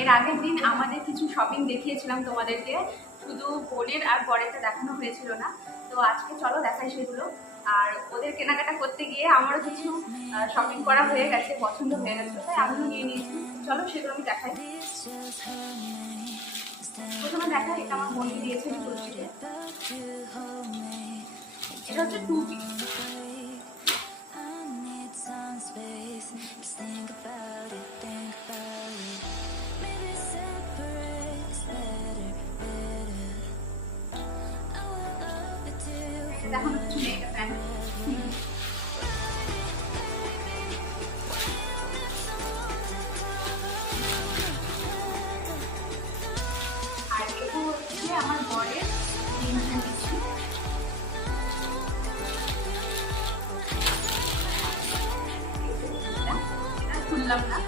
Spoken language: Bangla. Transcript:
এর আগের দিন আমাদের কিছু শপিং দেখিয়েছিলাম তোমাদেরকে, শুধু বোনের আর বরেরটা দেখানো হয়েছিল না। তো আজকে চলো দেখাই সেগুলো। আর ওদের কেনাকাটা করতে গিয়ে আমারও কিছু শপিং করা হয়ে গেছে, পছন্দ হয়ে গেছে, তাই আমিও নিয়ে নিয়েছি। চলো সেগুলো আমি দেখাই। প্রথমে দেখাই, এটা আমার বোনকে দিয়েছে তুলসীতে। এটা হচ্ছে 2 পিস। দেখানো কিছু নেই, এটা প্যান্ট। আর এটা হচ্ছে আমার বরের জিন্সের কিছু। এটা খুললাম না।